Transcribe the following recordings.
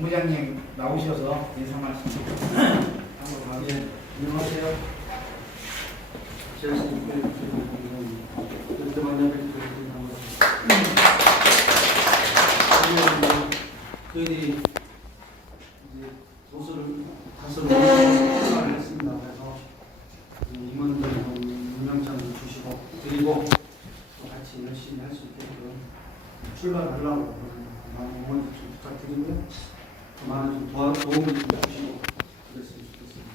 본부장님 나오셔서 인사 말씀 한번 하세요. 예, 안녕하세요. 만나뵙게 저희들이 이제 도서를 다섯 출간을 했습니다. 그래서 임원들 문명장을 주시고 드리고 또 같이 열심히 할 수 있게끔 출발하려고 많은 응원 좀 부탁드리고요. 또 많은 좀 도와, 도움을 좀 주시고 그랬으면 좋겠습니다.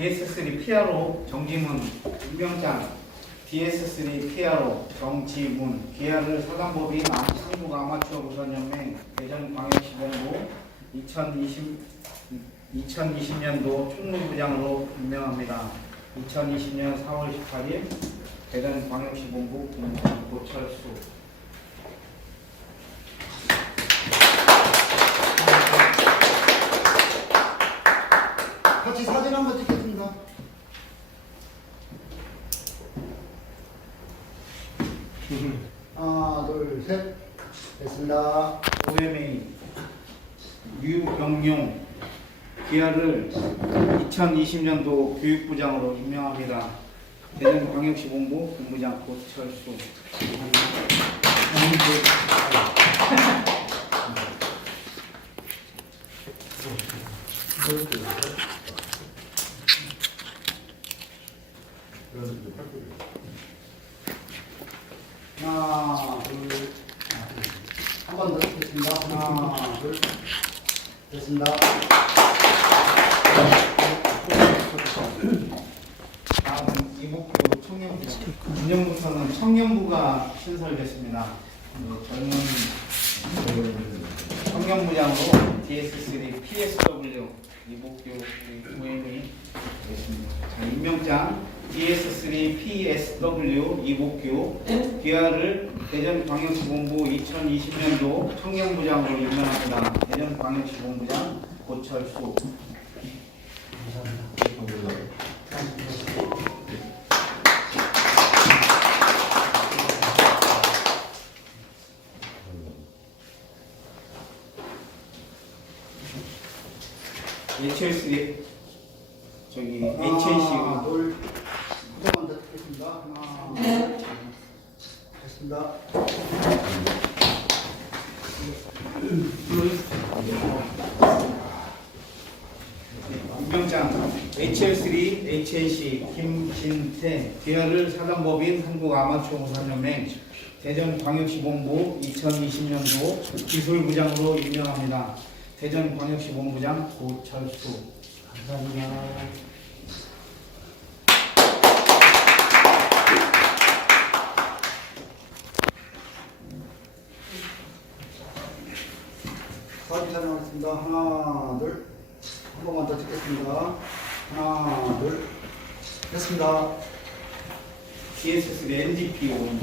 DS3 PRO 정지문 임명장 DS3 PRO 정지문 기아를 사단법인 한국 아마추어 구선연맹 대전광역시본부 2020 2020년도 총무부장으로 임명합니다. 2020년 4월 18일 대전광역시 본부 공무원 고철수 같이 사진 한번 찍겠습니다. 하나, 둘, 셋. 됐습니다. OMA 유병용 기아를 2020년도 교육부장으로 임명합니다. 대전광역시 본부 본부장 고철수 하나, 둘, 한 번 더 찍겠습니다. 하나, 둘. 됐습니다. 다음은 이목구 청년부 2년부터는 청년부가 신설됐습니다. 네, 저는 청년 부장으로 DS3 PSW 이목규 부임이 되겠습니다. 자, 임명장 DS3 PSW 이복규 기아를 대전광역시본부 2020년도 청년부장으로 임명합니다. 대전광역시본부장 고철수 HLC 저기 하나, HLC 둘. 한 번만 더 찍겠습니다. 하나, 둘. 됐습니다. 임명장 HL3 HLC 김진태 기아를 사단법인 한국아마추어무사연맹 대전광역시본부 2020년도 기술부장으로 임명합니다. 대전광역시본부장 고철수 감사합니다. 촬영하겠습니다. 하나, 둘. 한 번만 더 찍겠습니다. 하나, 둘. 됐습니다. DSS NGP 온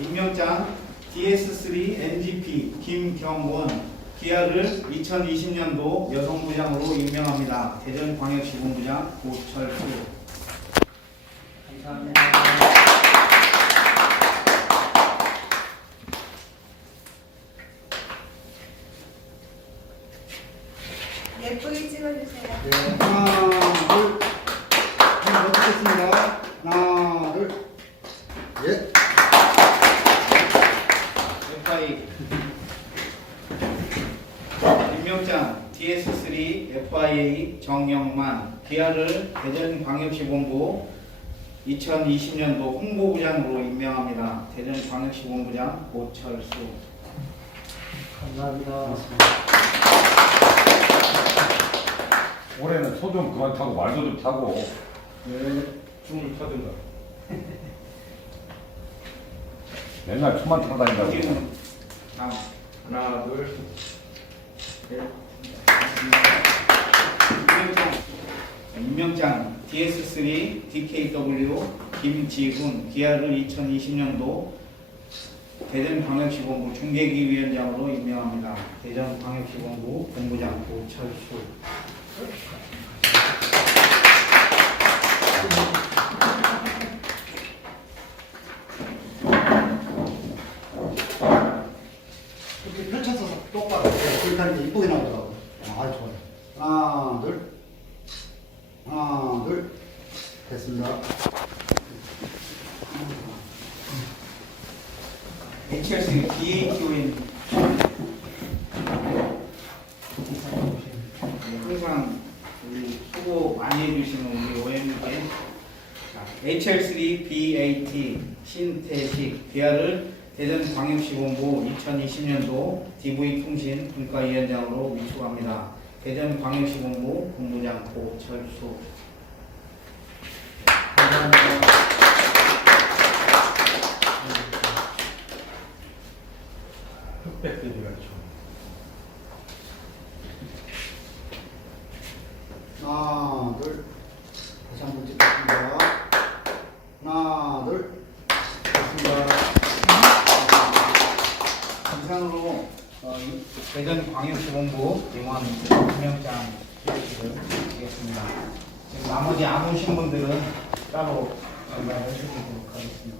임명장 DS3 NGP 김경원 기아를 2020년도 여성부장으로 임명합니다. 대전광역시본부장 고철수 감사합니다. 예쁘게 찍어주세요. 네, 하나, 둘. 한번 더 찍겠습니다. 하나, 둘. 예. 임명장 DS3 FIA 정영만 기아를 대전광역시본부 2020년도 홍보부장으로 임명합니다. 대전광역시본부장 고철수 감사합니다. 올해는 소 좀 그만 타고 말도 좀 타고 네. 춤을 춰든가 맨날 춤만 타고 다닌다고 여기는 다음 하나 둘 셋. 임명장 DS3 DKW 김지훈 기아를 2020년도 대전광역시본부 중계기위원장으로 임명합니다. 대전광역시본부 본부장 고철수 BATON 항상 우리 수고 많이 해주시는 우리 오해님께 자, HL3 BAT 신태식 비아를 대전 광역시본부 2020년도 DV 통신 분과위원장으로 위촉합니다. 대전 광역시본부 본부장 고철수. 감사합니다. 흑백들이 가지고. 하나, 둘. 다시 한번 찍겠습니다. 하나, 둘. 됐습니다. 이상으로 어, 이- 대전 광역시본부 임원 기획을 드리겠습니다. 지금 나머지 안 오신 분들은 따로 전달해 주시도록 하겠습니다.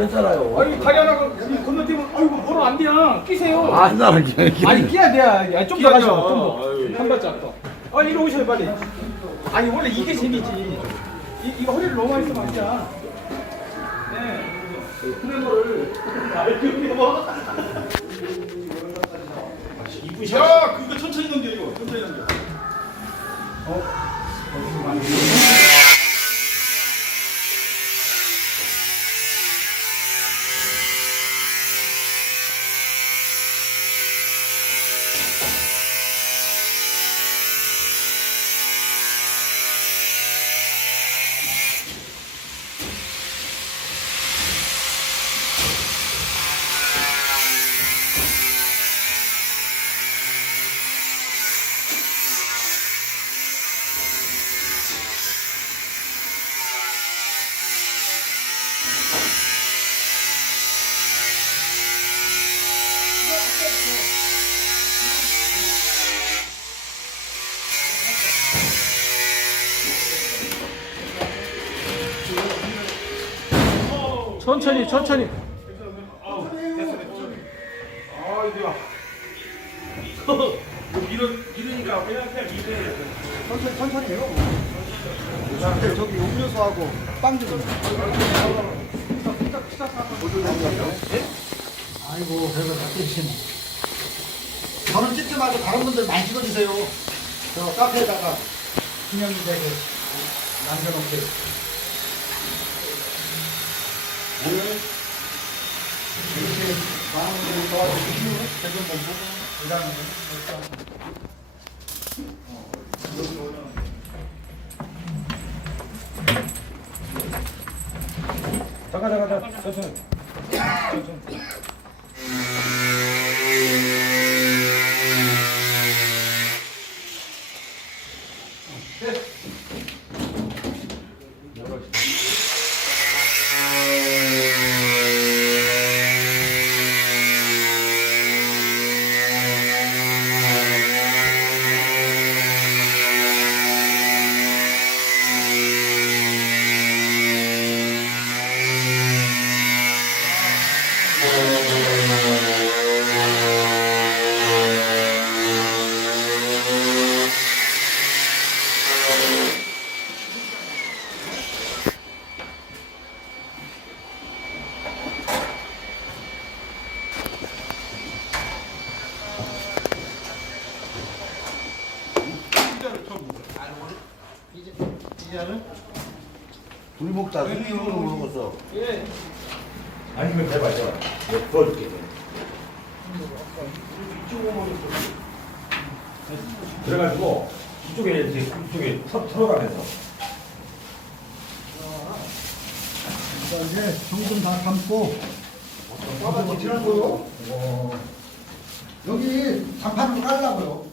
한 사람 꼈잖아요. 아니 가야라고 건너뛰면 아이고 뭐로 안 돼요 끼세요 한 사람 껴. 아니 끼야 돼야 야, 좀더 가시고 좀더한 발짝 더 아니 이리 오셔요 빨리 아니 원래 이게 재미지 이, 이거 허리를 너무 많이 쓰면 안 돼. 네 그런 거를 야, 그거 천천히 넘겨 이거. 천천히 넘겨. 천천히 천천히 아, 음료수하고 빵 좀. 아이고, 별거 다 드시네. 저는 찍지 말고 다른 분들 많이 찍어주세요. 저 카페에다가 김영기자에게 남겨놓게. 오늘 이렇게 많은 분들이 도와주시고, 대전 본부, 의장님, 잠깐 잠깐 잠깐. 천천히. 천천히 물 먹다 흙으로 먹었어. 예 아니면 대봐, 대봐. 도와줄게. 그래가지고 이쪽에 이제 이쪽에 터 틀어가면서. 자, 이제 정좀 다 감고 꽈가 지난 거요. 여기 장판으로 깔라고요.